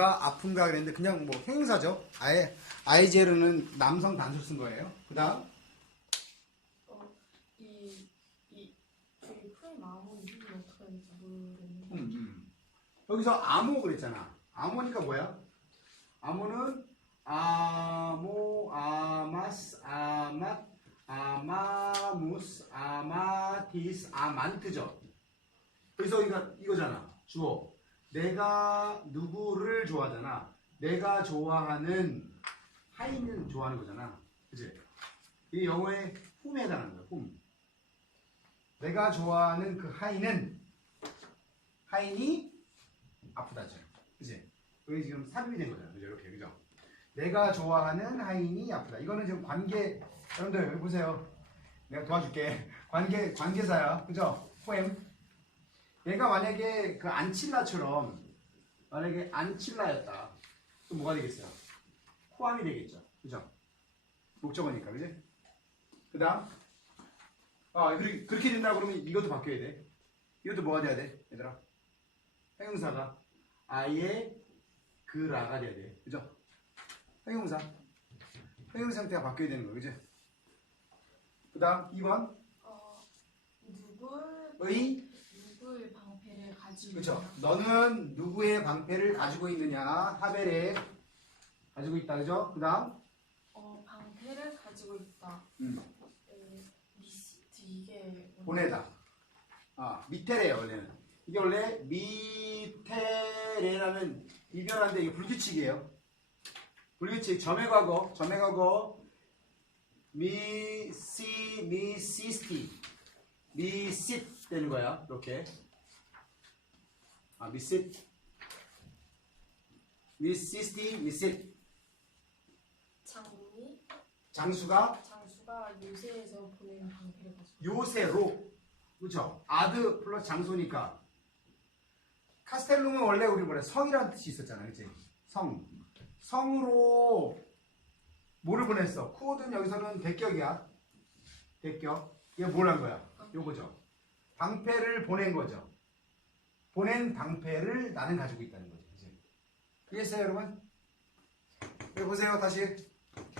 누가 아픈가 그랬는데 그냥 뭐 행사죠. 아예 아이제르는 남성 단수 쓴 거예요. 그다음 어, 이, 이, 저기 프레임 아무 이름이 어떻게 하는지 모르겠는데. 음, 음. 여기서 아모 그랬잖아. 아모니까 뭐야? 아모는 아모, 아마스, 아맛, 아마무스, 아마티스, 아만트죠. 그래서 이거 이거잖아. 주어. 내가 누구를 좋아하잖아. 내가 좋아하는 하인을 좋아하는 거잖아. 그치? 이 영어의 훔에 해당하는 거야. 훔. 내가 좋아하는 그 하인은 하인이 아프다죠. 그지? 여기 지금 삽입이 된 거잖아. 그죠? 이렇게, 그죠? 내가 좋아하는 하인이 아프다. 이거는 지금 관계, 여러분들, 여기 보세요. 내가 도와줄게. 관계, 관계사야. 그죠? 포엠. 얘가 만약에 그 안칠라처럼, 만약에 안칠라였다. 그럼 뭐가 되겠어요? 포함이 되겠죠. 그죠? 목적어니까, 그지? 그 다음. 아, 그렇게, 그렇게 된다 그러면 이것도 바뀌어야 돼. 이것도 뭐가 돼야 돼? 얘들아. 형용사가 아예 그라가 돼야 돼. 그죠? 형용사. 형용사 상태가 바뀌어야 되는 거, 그지? 그 다음 2번. 어, 누굴, 의. 누굴 방패를 가지고? 있나? 너는 누구의 방패를 가지고 있느냐? 하벨에 가지고 있다, 그죠? 그 다음. 어, 방패를 가지고 있다. 음. 어, 미스트 이게? 보내다. 아, 미테레요, 원래는. 이게 원래 미테레라는 이별하는데 이게 불규칙이에요. 불규칙, 점의 과거, 점의 과거, 미시, 미시스티, 미싯 되는 거야, 이렇게. 아. 미시스티, 미싯. 장군이 장수가? 장수가 요새에서 보낸 방패를 가지고 요새로. 그렇죠? 아드 플러스 장소니까. 카스텔룸은 원래 우리 뭐래? 성이라는 뜻이 있었잖아 그치? 성. 성으로 뭐를 보냈어? 쿠오든 여기서는 대격이야. 대격. 이게 뭘한 거야? 요거죠 방패를 보낸 거죠 보낸 방패를 나는 가지고 있다는 거죠 그치? 이해했어요 여러분 여기 보세요 다시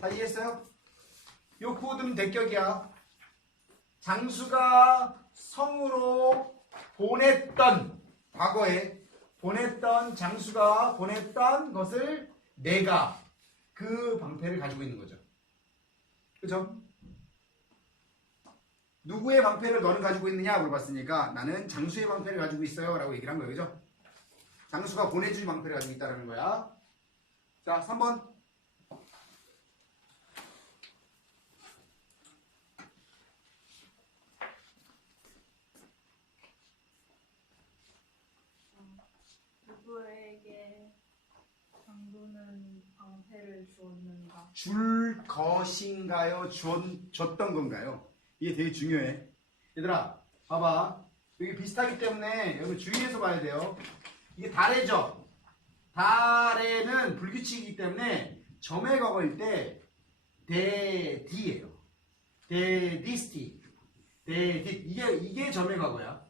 다 이해했어요 요 쿠오든은 대격이야 장수가 성으로 보냈던 과거에 보냈던 장수가 보냈던 것을 내가 그 방패를 가지고 있는 거죠. 그죠? 누구의 방패를 너는 가지고 있느냐 물어봤으니까 나는 장수의 방패를 가지고 있어요 라고 얘기를 한 거예요. 그죠? 장수가 보내준 방패를 가지고 있다는 거야. 자, 3번. 누구에게 장군은 방패를 주었는가? 줄 것인가요? 줬, 줬던 건가요? 이게 되게 중요해. 얘들아, 봐봐. 여기 비슷하기 때문에 여기 주의해서 봐야 돼요. 이게 달해죠? 달에는 불규칙이기 때문에 점의 과거일 때 대디예요. 대디스티. 대디. 이게, 이게 점의 과거야.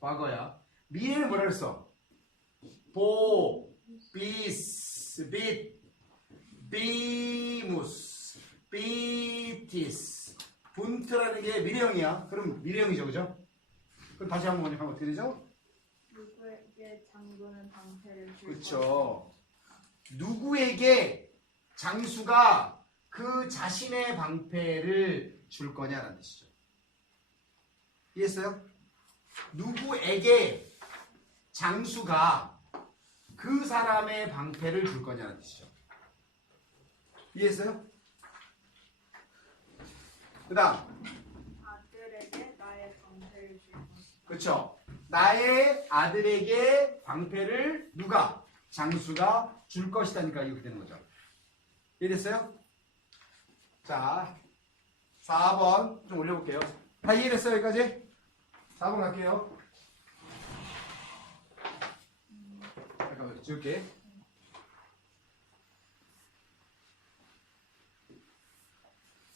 과거야. 미래는 뭐라 그랬어? 보, 비스, 빛, 비무스, 비티스, 분트라는 게 미래형이야. 그럼 미래형이죠, 그죠? 그럼 다시 한번 보니까 어떻게 되죠? 누구에게 장군은 방패를 줄 그렇죠. 누구에게 장수가 그 자신의 방패를 줄 거냐라는 뜻이죠. 이해했어요? 누구에게 장수가 그 사람의 방패를 줄 거냐는 뜻이죠. 이해했어요? 그 다음, 아들에게 나의 방패를 줄 것이다. 그렇죠. 나의 아들에게 방패를 누가? 장수가 줄 것이다니까 이렇게 되는 거죠. 이해됐어요? 자, 4번 좀 올려볼게요. 다 이해됐어요 여기까지? 4번 갈게요. 잠깐만 지울게.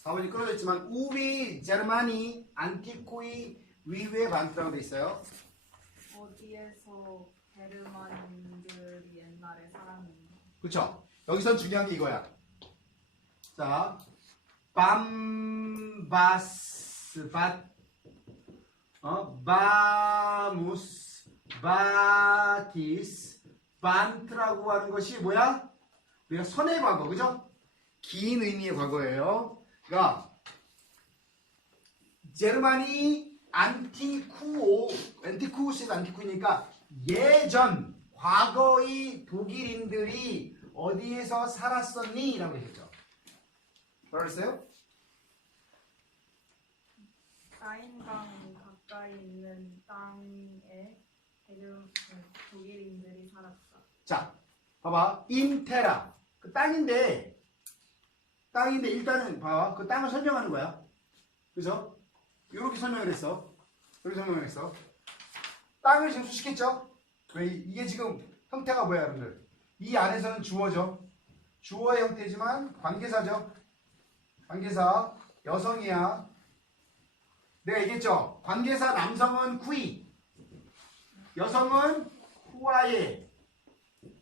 끊어져 있지만 우위 제르마니 안티코이 위외 반트라고 돼 있어요. 어디에서 게르만인들이 옛날에 살았는데 그쵸? 여기선 중요한 게 이거야. 자, 밤바스 밭, 어, 바무스, 바티스, 반트라고 하는 것이 뭐야? 우리가 선의 과거, 그죠? 긴 의미의 과거예요. 그러니까 제르만이 안티쿠오, 안티쿠스에서 안티쿠니까 예전 과거의 독일인들이 어디에서 살았었니? 라고 했죠. 뭐라 그랬어요? 라인강 가까이 있는 땅에 대륙 독일인들이 살았다. 자, 봐봐. 인테라. 그 땅인데, 땅인데 일단은 봐봐. 그 땅을 설명하는 거야. 그죠? 이렇게 설명을 했어. 이렇게 설명을 했어. 땅을 수식했죠? 왜 이- 이게 지금 형태가 뭐야, 여러분들? 이 안에서는 주어죠. 주어의 형태지만 관계사죠. 관계사 여성이야. 내가 얘기했죠. 관계사 남성은 쿠이, 여성은 쿠아예,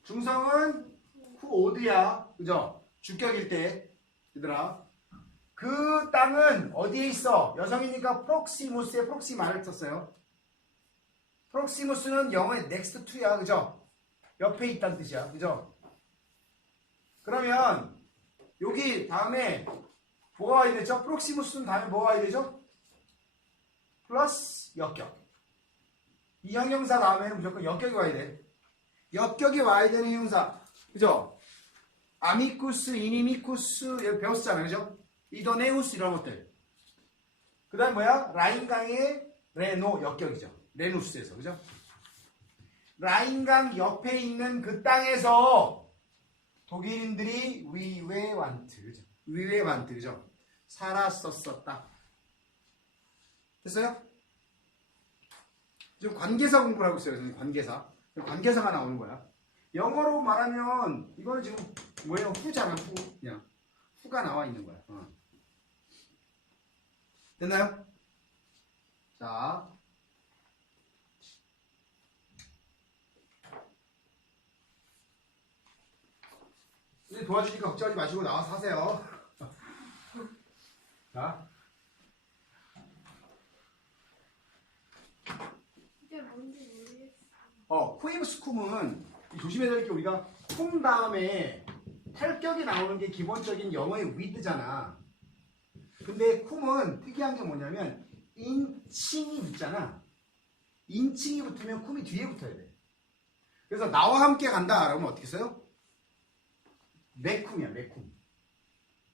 중성은 쿠오드야. 그죠? 주격일 때. 얘들아. 그 땅은 어디에 있어? 여성이니까 프록시무스에 프록시마를 썼어요. 프록시무스는 영어의 next to야. 그죠? 옆에 있다는 뜻이야. 그죠? 그러면 여기 다음에 뭐가 와야 되죠? 프록시무스는 다음에 뭐가 와야 되죠? 플러스 역격. 이 형용사 다음에는 무조건 역격이 와야 돼. 역격이 와야 되는 형용사. 그죠? 아미쿠스, 이니미쿠스 배웠잖아요. 그죠? 이더네우스 이런 것들. 그 다음 뭐야? 라인강의 레노 역격이죠. 레누스에서. 그죠? 라인강 옆에 있는 그 땅에서 독일인들이 위웨완트. 그죠? 위웨완트. 그죠? 살았었었다. 됐어요? 지금 관계사 공부를 하고 있어요. 관계사. 관계사가 나오는 거야. 영어로 말하면 이거는 지금 뭐예요? 후잖아. 후. 그냥 후가 나와 있는 거야. 어. 됐나요? 자. 이제 도와주니까 걱정하지 마시고 나와서 하세요. 자. 이게 뭔지 모르겠어. 어, 쿠임스쿰은 조심해야 될 게 우리가 쿰 다음에 탈격이 나오는 게 기본적인 영어의 위드잖아. 근데 쿰은 특이한 게 뭐냐면 인칭이 붙잖아. 인칭이 붙으면 쿰이 뒤에 붙어야 돼. 그래서 나와 함께 간다 그러면 어떻게 써요? 메쿰이야, 메쿰.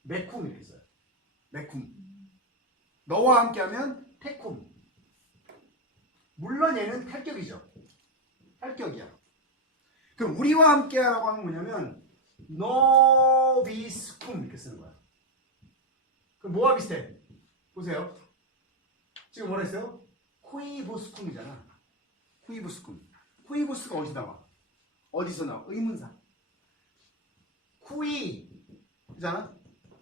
메쿰 이렇게 써요. 메쿰. 너와 함께 하면 테쿰. 물론 얘는 탈격이죠. 탈격이야. 그럼 우리와 함께하라고 하면 뭐냐면 노비스쿰 이렇게 쓰는 거야. 그럼 뭐와 비슷해? 보세요. 지금 뭐라 했어요? 쿠이부스쿰이잖아. 쿠이부스쿰. 쿠이부스가 어디서 나와? 어디서 나와? 의문사. 쿠이 그잖아.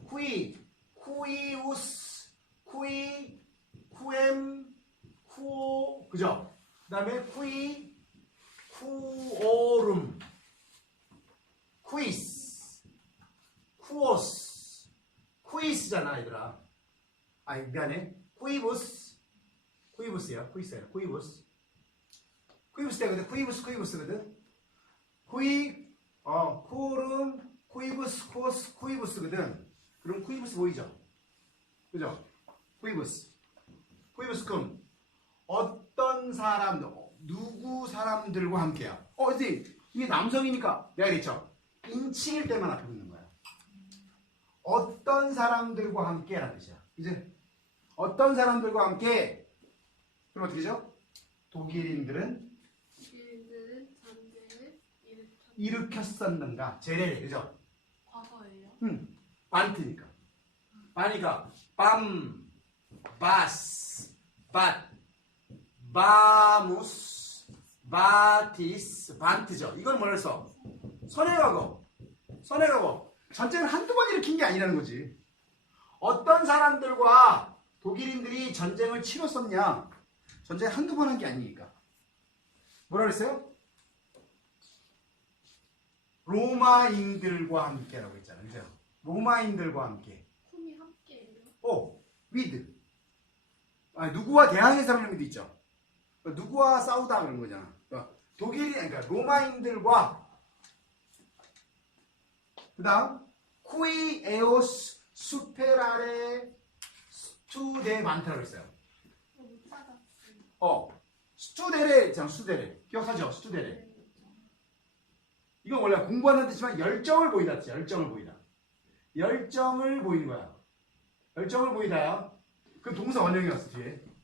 쿠이, 쿠이우스, 쿠이, 쿠엠, 쿠오 그죠? 그 다음에 쿠이 쿠오름 쿠이스 쿠오스. 쿠이스잖아 얘들아. 아 미안해. 쿠이부스. 쿠이부스야 쿠이스야 쿠이부스. 쿠이부스 때거든 쿠이부스 쿠이부스거든 쿠이 어 쿠오름 쿠이부스 쿠오스 쿠이부스거든 그럼 쿠이부스 보이죠? 그죠? 쿠이부스. 쿠이부스 금 어떤 사람들, 누구 사람들과 함께야. 어, 이제 이게 남성이니까 내가 그랬죠. 인칭일 때만 앞에 붙는 거야. 어떤 사람들과 함께라는 뜻이야. 이제 어떤 사람들과 함께 그럼 어떻게 되죠? 독일인들은 일으켰었는가? 제레 그죠? 과거예요. 음, 반트니까. 바니까 밤, 바스, 밭, 바무스, 바티스, 반트죠. 이건 뭐라 과거. 선의 과거. 전쟁을 한두 번 일으킨 게 아니라는 거지. 어떤 사람들과 독일인들이 전쟁을 치렀었냐? 전쟁 한두 번 한 게 아니니까. 뭐라 그랬어요? 로마인들과 함께라고 했잖아. 그죠? 로마인들과 함께. 함께예요. 오, with. 아, 누구와 대항해서 하는 의미도 있죠. 누구와 싸우다 그런 거잖아. 그러니까 독일이, 그러니까 로마인들과 그 다음 쿠이 에오스 수페라레 스투데 많다고 했어요. 어. 어, 스투데레 있잖아, 스투데레. 기억하죠? 스투데레. 네. 이건 원래 공부하는 뜻이지만 열정을 보이다 뜻이야. 열정을 보이다. 열정을 보이는 거야. 열정을 보이다야. 그 동사 원형이었어 뒤에.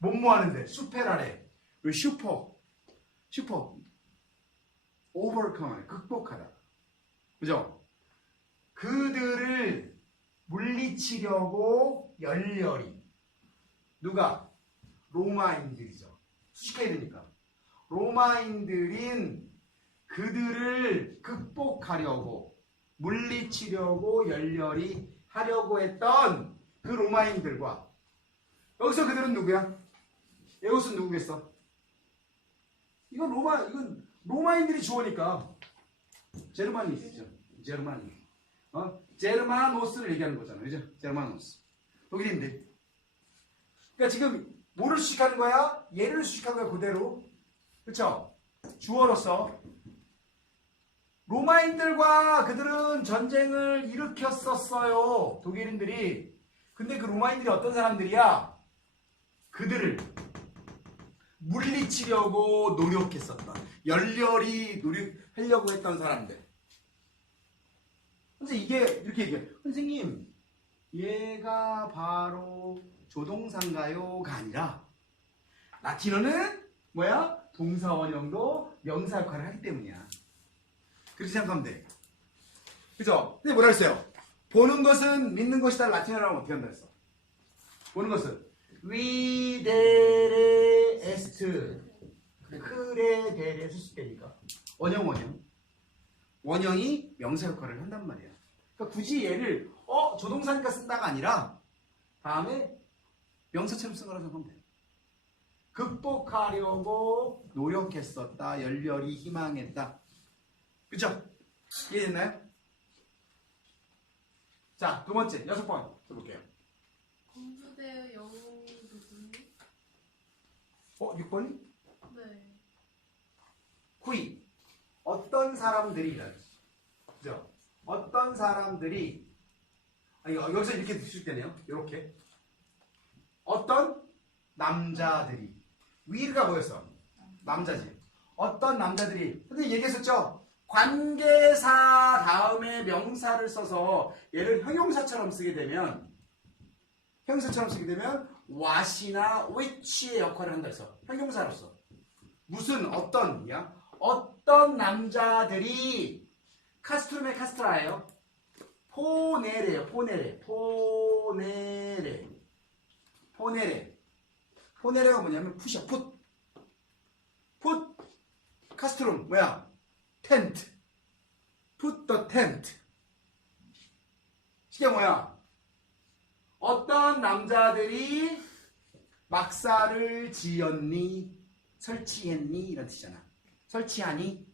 뭐뭐 하는데 수페라레. 왜 슈퍼. 슈퍼. overcome 극복하다. 그죠? 그들을 물리치려고 열렬히 누가 로마인들이죠. 수식해야 되니까. 로마인들인 그들을 극복하려고 물리치려고 열렬히 하려고 했던 그 로마인들과 여기서 그들은 누구야? 에오스는 누구겠어? 이건 로마 이건 로마인들이 주어니까 제르마니스죠. 제르마니. 어? 제르마노스를 얘기하는 거잖아. 그죠? 제르마노스. 독일인데. 그러니까 지금 뭐를 수식하는 거야? 얘를 수식한 거야 그대로. 그쵸? 주어로서 로마인들과 그들은 전쟁을 일으켰었어요. 독일인들이. 근데 그 로마인들이 어떤 사람들이야? 그들을 물리치려고 노력했었던, 열렬히 노력하려고 했던 사람들. 선생님, 이게 이렇게 얘기해. 선생님, 얘가 바로 조동사인가요?가 아니라, 라틴어는 뭐야? 동사 원형도 명사 역할을 하기 때문이야. 그렇게 생각하면 돼. 그죠? 근데 뭐라 했어요? 보는 것은 믿는 것이다 라틴어라고 어떻게 한다 했어? 보는 것은 위데레 에스트 크레데레 수스테니까 원형 원형 원형이 명사 역할을 한단 말이야. 그러니까 굳이 얘를 어 조동사니까 쓴다가 아니라 다음에 명사처럼 쓴 거라고 생각하면 돼. 극복하려고 노력했었다. 열렬히 희망했다. 그죠? 이해됐나요? 자, 두 번째, 여섯 번 들어볼게요. 공주대 여우 누구? 어, 6번이? 네. 후이. 어떤 사람들이, 그죠? 어떤 사람들이, 아, 여기서 이렇게 때네요. 이렇게. 어떤 남자들이. 위가 뭐였어? 남자지. 어떤 남자들이. 근데 얘기했었죠? 관계사 다음에 명사를 써서 얘를 형용사처럼 쓰게 되면 형용사처럼 쓰게 되면 what이나 which의 역할을 한다 해서 형용사로서 무슨 어떤이야? 어떤 남자들이 카스트룸의 카스트라예요. 포네레요. 포네레. 포네레. 포네레. 포네레가 뭐냐면 푸시야. 풋. 풋. 카스트룸 뭐야? 텐트. put the tent. 이게 뭐야? 어떤 남자들이 막사를 지었니? 설치했니? 이런 뜻이잖아. 설치하니?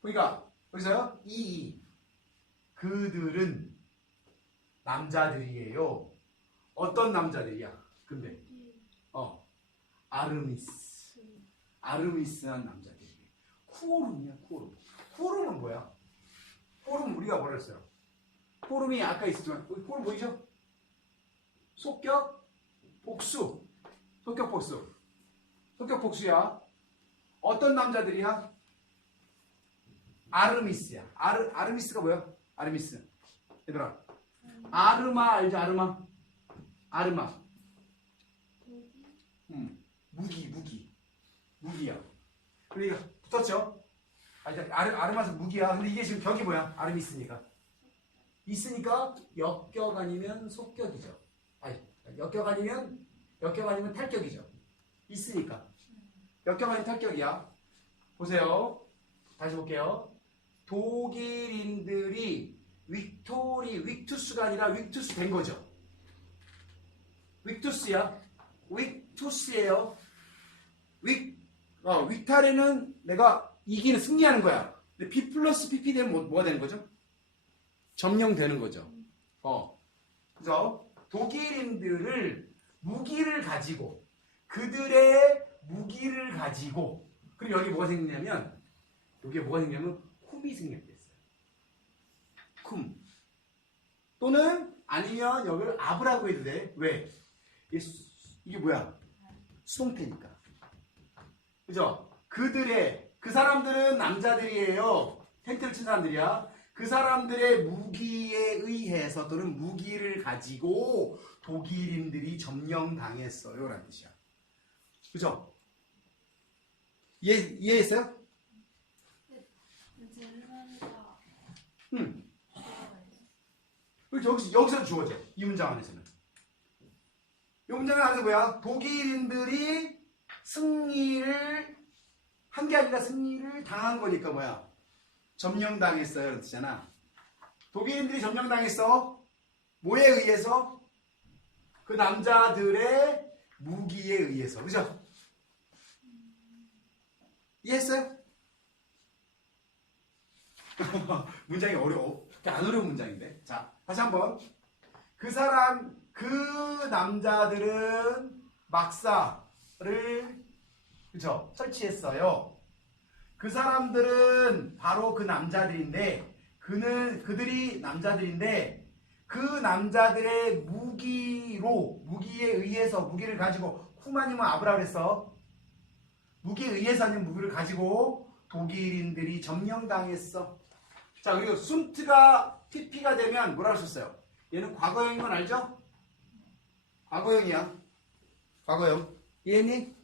그러니까 여기서요. 이, 이. 그들은 남자들이에요. 어떤 남자들이야? 근데 이어 아르미스. 그 아르미스한 남자들이 쿠오름이야 쿠오름 쿠오름은 뭐야? 쿠오름 우리가 뭐라 했어요? 쿠오름이 아까 있었지만 쿠오름 보이죠? 속격 복수 속격 복수 속격 복수야 어떤 남자들이야? 아르미스야 아르, 아르미스가 뭐야? 아르미스 얘들아 아르마 알죠 아르마 아르마 음, 무기 무기 무기야 그러니까 붙었죠? 아, 아르, 아르마스 무기야. 근데 이게 지금 격이 뭐야? 있으니까. 있으니까 역격 아니면 속격이죠. 아니, 역격 아니면 역격 아니면 탈격이죠. 있으니까. 역격 아니면 탈격이야. 보세요. 다시 볼게요. 독일인들이 빅토리, 빅투스가 아니라 빅투스 된 거죠. 빅투스야. 빅투스예요. 빅, 어, 빅타리는 내가 이기는 승리하는 거야. 근데 B 플러스 PP 되면 뭐, 뭐가 되는 거죠? 점령되는 거죠. 어. 그죠? 독일인들을 무기를 가지고 그들의 무기를 가지고 그리고 여기 뭐가 생기냐면 여기에 뭐가 생기냐면 쿰이 생겼댔어요. 쿰. 또는 아니면 여기를 아브라고 해도 돼. 왜? 이게 뭐야? 수동태니까. 그죠? 그들의 그 사람들은 남자들이에요. 텐트를 친 사람들이야. 그 사람들의 무기에 의해서 또는 무기를 가지고 독일인들이 점령당했어요. 라는 뜻이야. 그죠? 이해, 이해했어요? 그리고 여기서, 여기서 주어져. 이 문장 안에서는. 이 문장 안에서 뭐야? 독일인들이 승리를 한 게 아니라 승리를 당한 거니까 뭐야? 점령당했어요. 뜻이잖아. 독일인들이 점령당했어. 뭐에 의해서? 그 남자들의 무기에 의해서. 그죠? 이해했어요? 문장이 어려워. 안 어려운 문장인데. 자, 다시 한번. 그 사람, 그 남자들은 막사를, 그쵸? 설치했어요. 그 사람들은 바로 그 남자들인데, 그는, 그들이 남자들인데, 그 남자들의 무기로, 무기에 의해서, 무기를 가지고, 쿠마님은 아브라 그랬어. 무기에 의해서 하는 무기를 가지고 독일인들이 점령당했어. 자, 그리고 순트가 TP가 되면 뭐라고 하셨어요? 얘는 과거형인 건 알죠? 과거형이야. 과거형. 이해했니?